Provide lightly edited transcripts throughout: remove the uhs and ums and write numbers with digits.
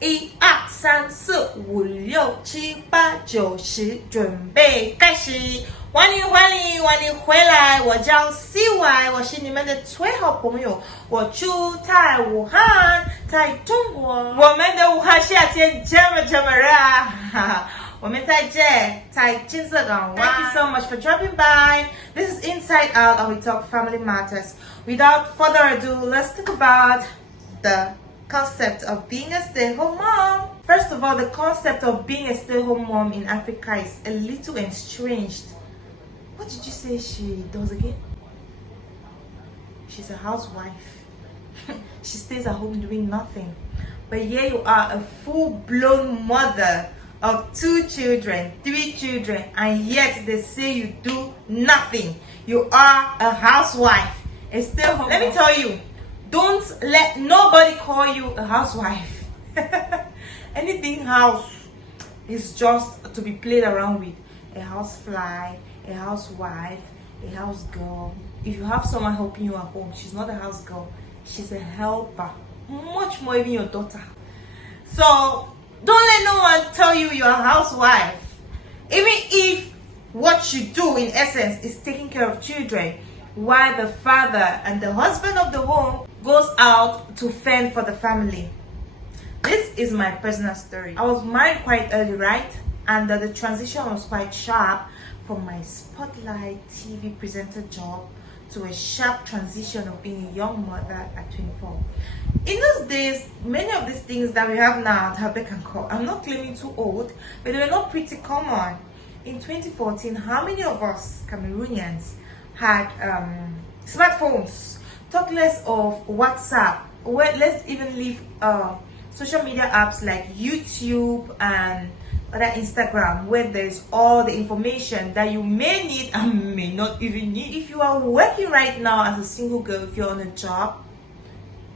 1、2、3、4、5、6、7、8、9、10，准备开始！欢迎回来！我叫 CY， 我是你们的最好朋友。我住在武汉，在中国。我们的武汉夏天这么热啊！我们在这，在金色港湾。Thank you so much for dropping by. This is Inside Out, and we talk family matters. Without further ado, let's talk about the concept of being a stay-at-home mom. First of all, the concept of being a stay-at-home mom in Africa is a little estranged. What did you say she does again? She's a housewife. She stays at home doing nothing. But here you are, a full-blown mother of 2 children, 3 children, and yet they say you do nothing. You are a housewife, a stay-at-home. Let me tell you, don't let nobody call you a housewife. Anything house is just to be played around with. A housefly, a housewife, a house girl. If you have someone helping you at home, she's not a house girl, she's a helper. Much more even your daughter. So don't let no one tell you you're a housewife. Even if what you do in essence is taking care of children, while the father and the husband of the home goes out to fend for the family. This is my personal story. I was married quite early, right? And the transition was quite sharp from my spotlight TV presenter job to a sharp transition of being a young mother at 24. In those days, many of these things that we have now, Tabek and Co, I'm not claiming too old, but they were not pretty common. In 2014, how many of us Cameroonians had smartphones? Talk less of WhatsApp. Let's even leave social media apps like YouTube and other Instagram, where there's all the information that you may need and may not even need. If you are working right now as a single girl, if you're on a job,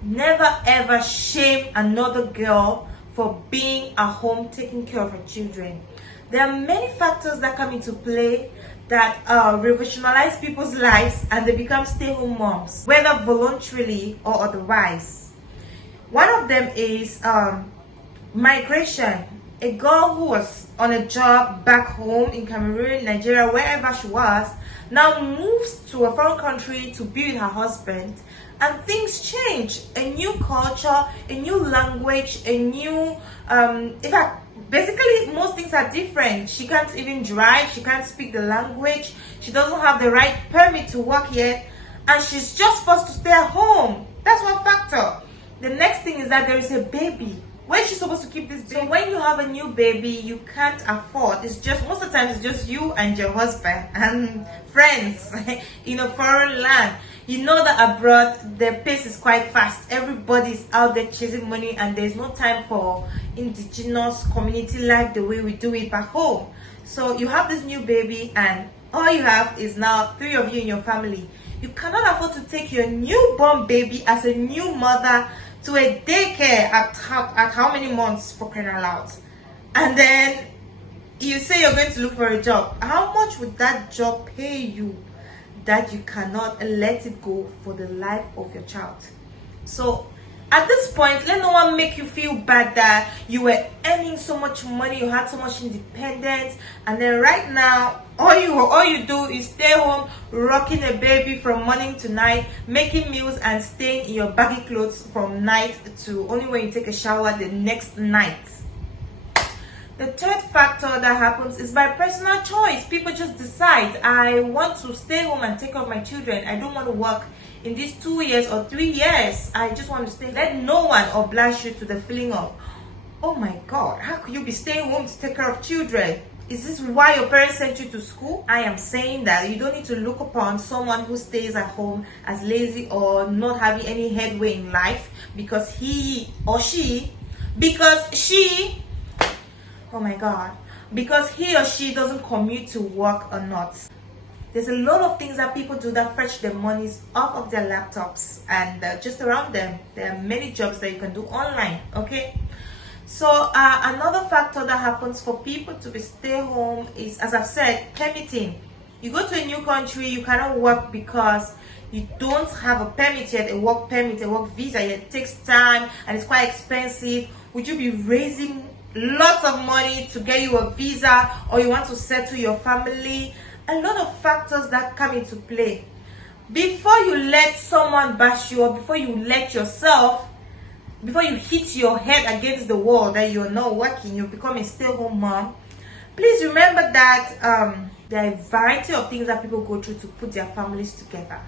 never ever shame another girl for being at home taking care of her children. There are many factors that come into play that revolutionize people's lives and they become stay-at-home moms, whether voluntarily or otherwise. One of them is migration. A girl who was on a job back home in Cameroon, Nigeria, wherever she was, now moves to a foreign country to be with her husband, and things change. A new culture, a new language, a new in fact, basically most things are different. She can't even drive, she can't speak the language, she doesn't have the right permit to work yet, and she's just forced to stay at home. That's one factor. The next thing is that there is a baby. Where is she supposed to keep this baby? So when you have a new baby, you can't afford. It's just, most of the time, it's just you and your husband and friends in a foreign land. You know that abroad, the pace is quite fast. Everybody's out there chasing money and there's no time for indigenous community life the way we do it back home. So you have this new baby and all you have is now 3 of you in your family. You cannot afford to take your newborn baby as a new mother to a daycare at how many months, for crying out loud. And then you say you're going to look for a job. How much would that job pay you that you cannot let it go for the life of your child? So at this point, let no one make you feel bad that you were earning so much money, you had so much independence, and then right now all you do is stay home rocking a baby from morning to night, making meals and staying in your baggy clothes from night to only when you take a shower the next night. The third factor that happens is by personal choice. People just decide, I want to stay home and take care of my children. I don't want to work in these 2 years or 3 years. I just want to stay. Let no one oblige you to the feeling of, oh my God, how could you be staying home to take care of children? Is this why your parents sent you to school? I am saying that you don't need to look upon someone who stays at home as lazy or not having any headway in life because he or she doesn't commute to work or not. There's a lot of things that people do that fetch their monies off of their laptops and just around them. There are many jobs that you can do online, okay? So another factor that happens for people to be stay home is, as I've said, permitting. You go to a new country, you cannot work because you don't have a permit yet, a work permit, a work visa yet. It takes time and it's quite expensive. Would you be raising lots of money to get you a visa, or you want to settle your family? A lot of factors that come into play. Before you let someone bash you, or before you let yourself, before you hit your head against the wall that you're not working, you become a stay-at-home mom, please remember that there are a variety of things that people go through to put their families together.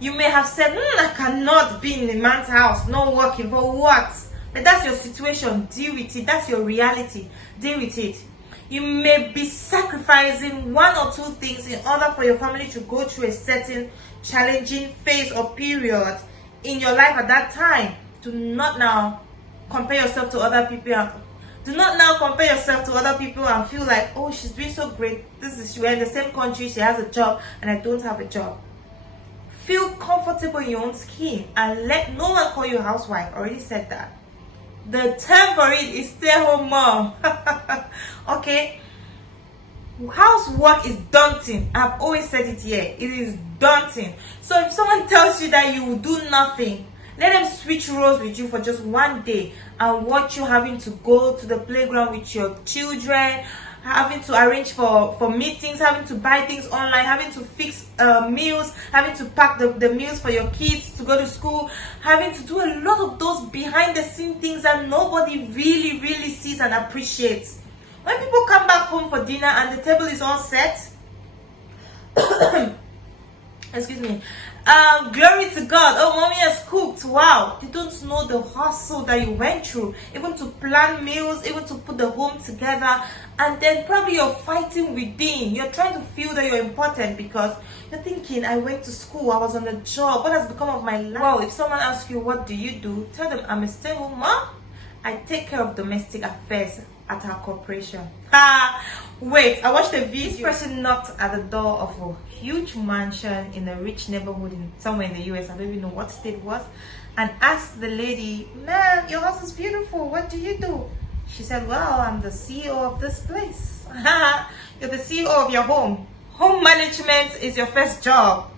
You may have said, I cannot be in a man's house, not working, for what? But that's your situation, deal with it. That's your reality, deal with it. You may be sacrificing one or two things in order for your family to go through a certain challenging phase or period in your life at that time. Do not now compare yourself to other people. Do not now compare yourself to other people and feel like, oh, she's doing so great. We're in the same country, she has a job and I don't have a job. Feel comfortable in your own skin and let no one call you a housewife. I already said that. The term for it is stay-at-home mom. Okay? Housework is daunting. I've always said it here. It is daunting. So if someone tells you that you will do nothing, let them switch roles with you for just one day and watch you having to go to the playground with your children, having to arrange for meetings, having to buy things online, having to fix meals, having to pack the meals for your kids to go to school, having to do a lot of those behind the scene things that nobody really sees and appreciates. When people come back home for dinner and the table is all set, excuse me, glory to God, oh, mommy has cooked, wow. They don't know the hustle that you went through, even to plan meals, even to put the home together. And then probably you're fighting within. You're trying to feel that you're important because you're thinking, I went to school, I was on a job, what has become of my life? Well, if someone asks you, what do you do? Tell them, I'm a stay-at-home mom. I take care of domestic affairs at our corporation. Wait, I watched a video. This person knocked at the door of a huge mansion in a rich neighborhood in somewhere in the US, I don't even know what state it was, and asked the lady, ma'am, your house is beautiful, what do you do? She said, well, I'm the CEO of this place. You're the CEO of your home. Home management is your first job.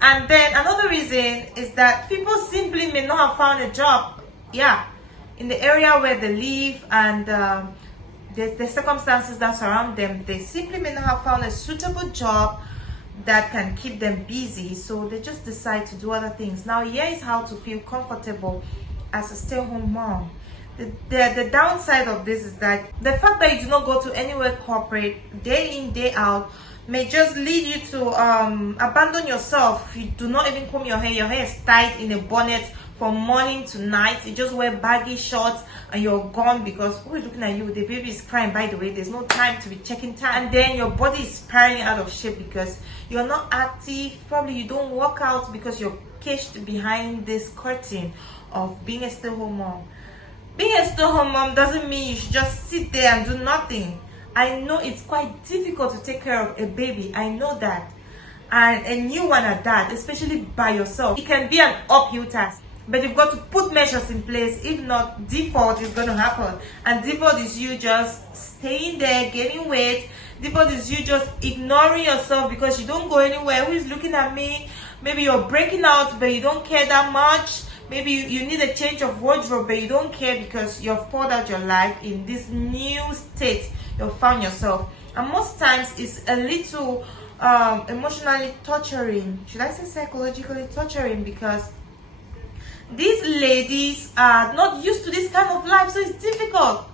And then another reason is that people simply may not have found a job, in the area where they live, and the circumstances that surround them. They simply may not have found a suitable job that can keep them busy, so they just decide to do other things. Now, here is how to feel comfortable as a stay-at-home mom. The downside of this is that the fact that you do not go to anywhere corporate day in, day out may just lead you to abandon yourself. You do not even comb your hair is tied in a bonnet from morning to night. You just wear baggy shorts and you're gone because who is looking at you? The baby is crying, by the way. There's no time to be checking time. And then your body is spiraling out of shape because you're not active. Probably you don't work out because you're caged behind this curtain of being a stay-at-home mom. Being a stay-at-home mom doesn't mean you should just sit there and do nothing. I know it's quite difficult to take care of a baby. I know that. And a new one at that, especially by yourself. It can be an uphill task. But you've got to put measures in place. If not, default is going to happen. And default is you just staying there, gaining weight. Default is you just ignoring yourself because you don't go anywhere. Who is looking at me? Maybe you're breaking out, but you don't care that much. Maybe you need a change of wardrobe, but you don't care because you've poured out your life in this new state you've found yourself. And most times it's a little emotionally torturing. Should I say psychologically torturing? Because these ladies are not used to this kind of life, so it's difficult.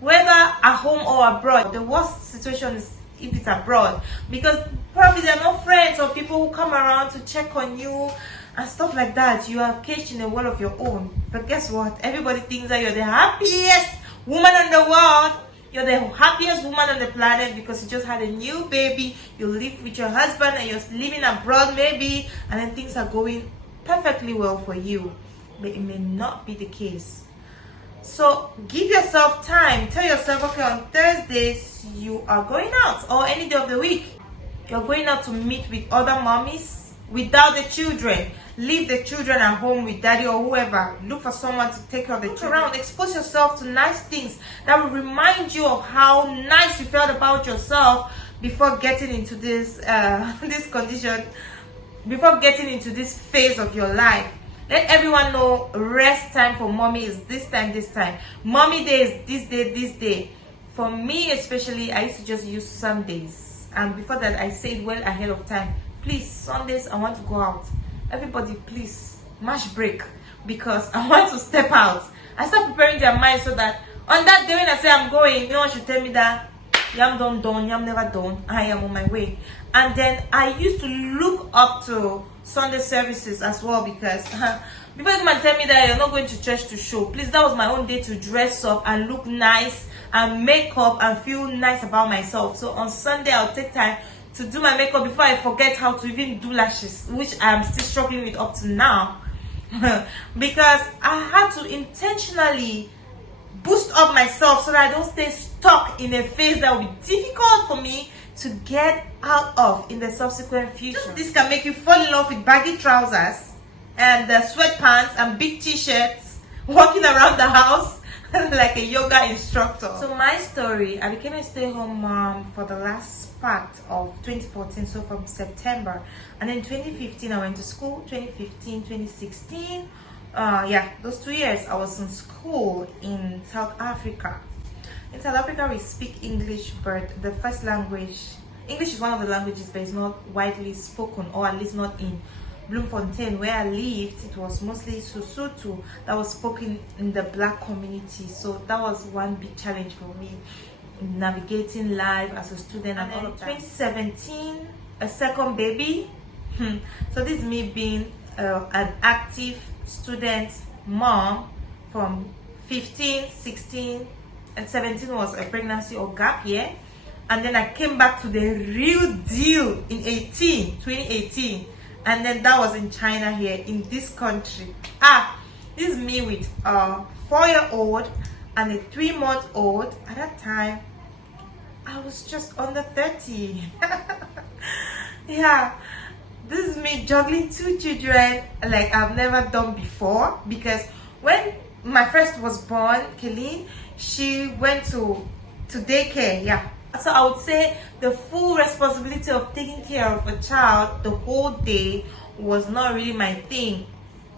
Whether at home or abroad. The worst situation is if it's abroad, because probably they're not friends or people who come around to check on you and stuff like that. You are caged in a world of your own. But guess what? Everybody thinks that you're the happiest woman in the world. You're the happiest woman on the planet because you just had a new baby. You live with your husband and you're living abroad maybe, and then things are going perfectly well for you. But it may not be the case. So give yourself time. Tell yourself, okay, on Thursdays you are going out, or any day of the week you're going out to meet with other mommies without the children. Leave the children at home with daddy or whoever. Look for someone to take care of the children. Around, expose yourself to nice things that will remind you of how nice you felt about yourself before getting into this this condition, before getting into this phase of your life. Let everyone know rest time for mommy is this time. Mommy day is this day. For me especially, I used to just use Sundays, and before that I said well ahead of time, please, Sundays I want to go out. Everybody please match break, because I want to step out. I start preparing their mind so that on that day when I say I'm going, no one should tell me that yam done, yam never done, I am on my way. And then I used to look up to Sunday services as well, because people come and tell me that you're not going to church to show. Please, that was my own day to dress up and look nice and make up and feel nice about myself. So on Sunday I'll take time to do my makeup before I forget how to even do lashes, which I'm still struggling with up to now. Because I had to intentionally boost up myself so that I don't stay stuck in a phase that will be difficult for me to get out of in the subsequent future. Just this can make you fall in love with baggy trousers and sweatpants and big t-shirts, walking around the house like a yoga instructor. So my story, I became a stay-home mom for the last part of 2014, so from September, and then 2015 I went to school. 2015, 2016, yeah, those 2 years I was in school in South Africa. In South Africa we speak English, but the first language, English is one of the languages, but it's not widely spoken, or at least not in Bloemfontein where I lived. It was mostly Sesotho that was spoken in the black community. So that was one big challenge for me, navigating life as a student and all of that. 2017, a second baby. So this is me being an active student mom from 15, 16, and 17 was a pregnancy or gap year. And then I came back to the real deal in 2018. And then that was in China here, in this country. This is me with a 4-year-old and a 3-month-old. At that time, I was just under 30. Yeah, this is me juggling 2 children like I've never done before. Because when my first was born, Kaline, she went to daycare, yeah. So I would say the full responsibility of taking care of a child the whole day was not really my thing.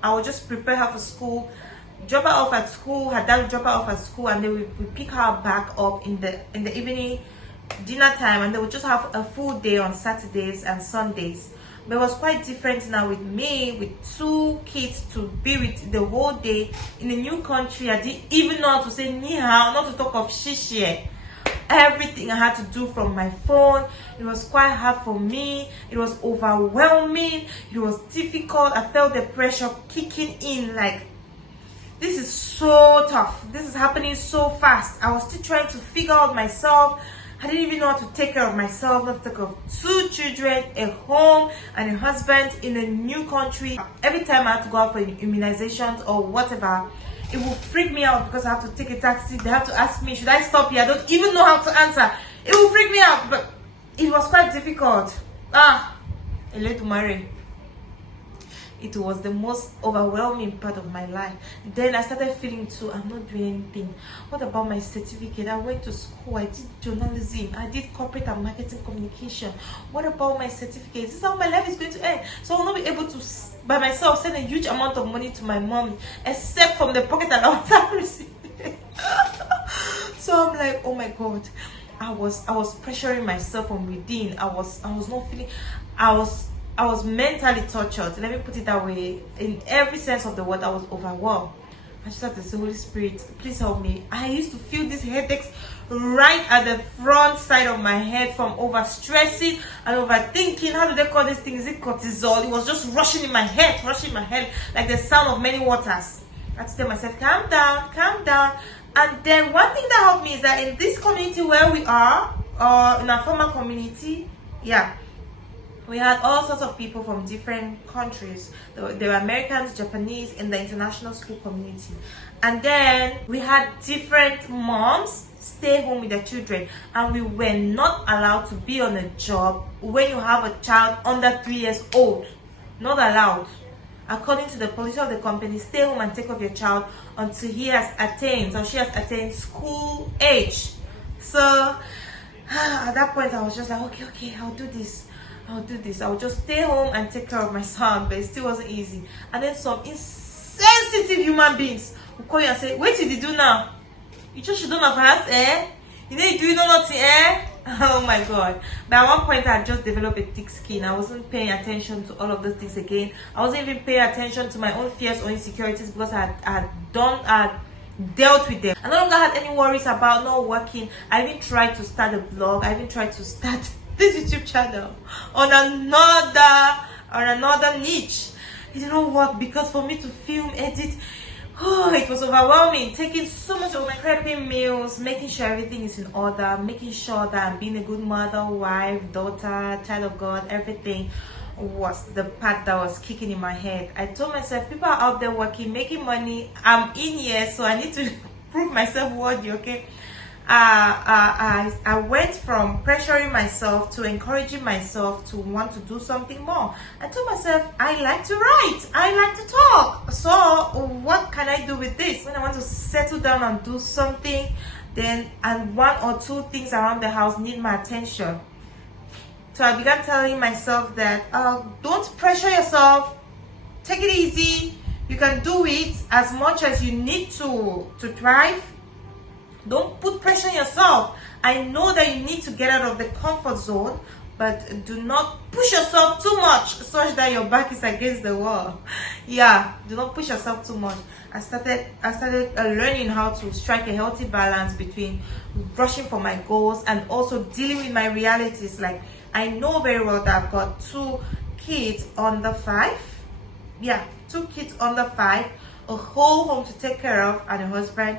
I would just prepare her for school, drop her off at school, her dad would drop her off at school, and then we pick her back up in the evening dinner time, and they would just have a full day on Saturdays and Sundays. But it was quite different now with me, with 2 kids to be with the whole day in a new country. I didn't even know how to say ni hao, not to talk of xie. Everything I had to do from my phone. It was quite hard for me. It was overwhelming. It was difficult. I felt the pressure kicking in, like, this is so tough. This is happening so fast. I was still trying to figure out myself. I didn't even know how to take care of myself, not to take care of 2 children, a home, and a husband in a new country. Every time I had to go out for immunizations or whatever, it will freak me out because I have to take a taxi. They have to ask me, should I stop here? I don't even know how to answer. It will freak me out, but it was quite difficult. It was the most overwhelming part of my life. Then I started feeling too, I'm not doing anything. What about my certificate? I went to school, I did journalism, I did corporate and marketing communication. What about my certificate? This is how my life is going to end. So I'll not be able to, by myself, send a huge amount of money to my mom, except from the pocket allowance I received. So I'm like, oh my God. I was pressuring myself from within. I was not feeling, I was mentally tortured. Let me put it that way. In every sense of the word, I was overwhelmed. I just had to say, Holy Spirit, please help me. I used to feel these headaches right at the front side of my head from overstressing and overthinking. How do they call this thing? Is it cortisol? It was just rushing in my head like the sound of many waters. I had to tell myself, calm down, calm down. And then one thing that helped me is that in this community where we are, or in our formal community, yeah, we had all sorts of people from different countries. There were Americans, Japanese in the international school community. And then we had different moms stay home with their children. And we were not allowed to be on a job when you have a child under 3 years old. Not allowed. According to the policy of the company, stay home and take care of your child until he has attained or she has attained school age. So at that point I was just like, okay, I'll do this. I'll do this. I'll just stay home and take care of my son. But it still wasn't easy. And then some insensitive human beings will call you and say, what did you do now? You just should do not fast, eh? You know you do nothing, eh? Oh my god. But at one point I had just developed a thick skin. I wasn't paying attention to all of those things again. I wasn't even paying attention to my own fears or insecurities because I had dealt with them. I no longer had any worries about not working. I even tried to start a blog. I even tried to start this YouTube channel on another niche. It didn't work because for me to film, edit, oh, it was overwhelming, taking so much of my prepping meals, making sure everything is in order, making sure that I'm being a good mother, wife, daughter, child of God. Everything was the part that was kicking in my head. I told myself, people are out there working, making money. I'm in here, so I need to prove myself worthy, okay? I went from pressuring myself to encouraging myself to want to do something more. I told myself, I like to write, I like to talk, so what can I do with this? When I want to settle down and do something, then and one or two things around the house need my attention. So I began telling myself that don't pressure yourself, take it easy, you can do it as much as you need to thrive. Don't put pressure on yourself. I know that you need to get out of the comfort zone, but do not push yourself too much such that your back is against the wall. Yeah, do not push yourself too much. I started learning how to strike a healthy balance between rushing for my goals and also dealing with my realities. Like, I know very well that I've got 2 kids under 5. Yeah, 2 kids under 5, a whole home to take care of, and a husband.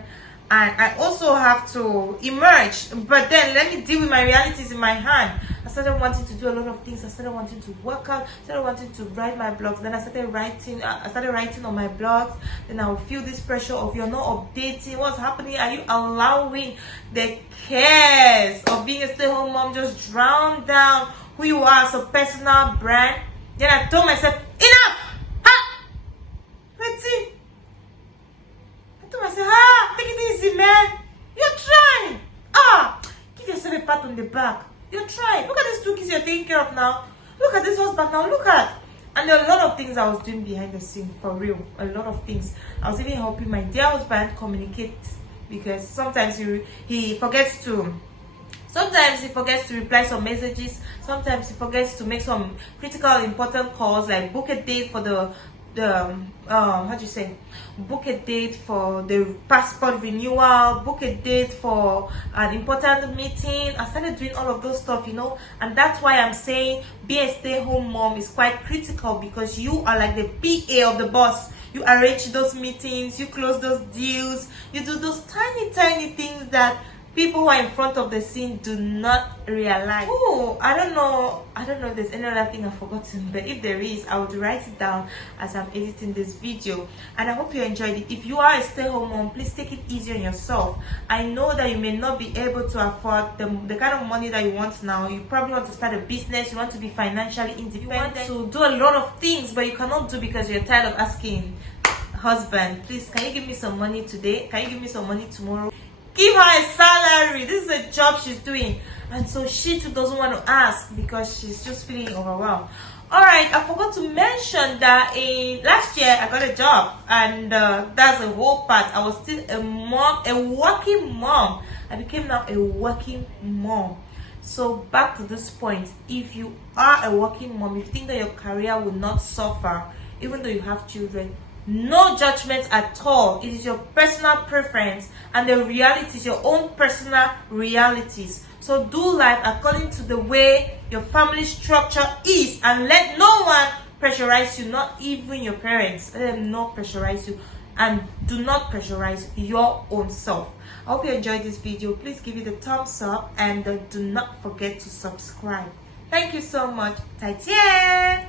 And I also have to emerge, but then let me deal with my realities in my hand. I started wanting to do a lot of things. I started wanting to work out, started wanting to write my blogs. Then I started writing on my blogs. Then I will feel this pressure of, you're not updating, what's happening? Are you allowing the cares of being a stay-at-home mom just drown down who you are as a personal brand? Then I told myself, enough! Ha! Let's see. I told myself, take it easy, man. You're trying. Give yourself a pat on the back. You're trying. Look at these 2 kids you're taking care of now. Look at this husband now. Look at. And there are a lot of things I was doing behind the scene, for real. A lot of things. I was even helping my dear husband communicate, because sometimes he forgets to. Sometimes he forgets to reply some messages. Sometimes he forgets to make some critical, important calls, like book a date for book a date for the passport renewal, book a date for an important meeting. I started doing all of those stuff, and that's why I'm saying being a stay-home mom is quite critical, because you are like the PA of the boss. You arrange those meetings, you close those deals, you do those tiny things that people who are in front of the scene do not realize. Oh, I don't know if there's any other thing I've forgotten, but if there is, I would write it down as I'm editing this video. And I hope you enjoyed it. If you are a stay-home mom, please take it easy on yourself. I know that you may not be able to afford the kind of money that you want now. You probably want to start a business, you want to be financially independent, you want to do a lot of things, but you cannot do because you're tired of asking, husband, please, can you give me some money today? Can you give me some money tomorrow? Give her a salary. This is a job she's doing, and so she too doesn't want to ask because she's just feeling overwhelmed. All right, I forgot to mention that last year I got a job, and that's the whole part. I was still a mom, a working mom. I became now a working mom. So back to this point, if you are a working mom, you think that your career will not suffer even though you have children, no judgment at all. It is your personal preference, and the reality is your own personal realities. So do life according to the way your family structure is, and let no one pressurize you, not even your parents. Let them not pressurize you, and do not pressurize your own self. I hope you enjoyed this video. Please give it a thumbs up, and do not forget to subscribe. Thank you so much. 再见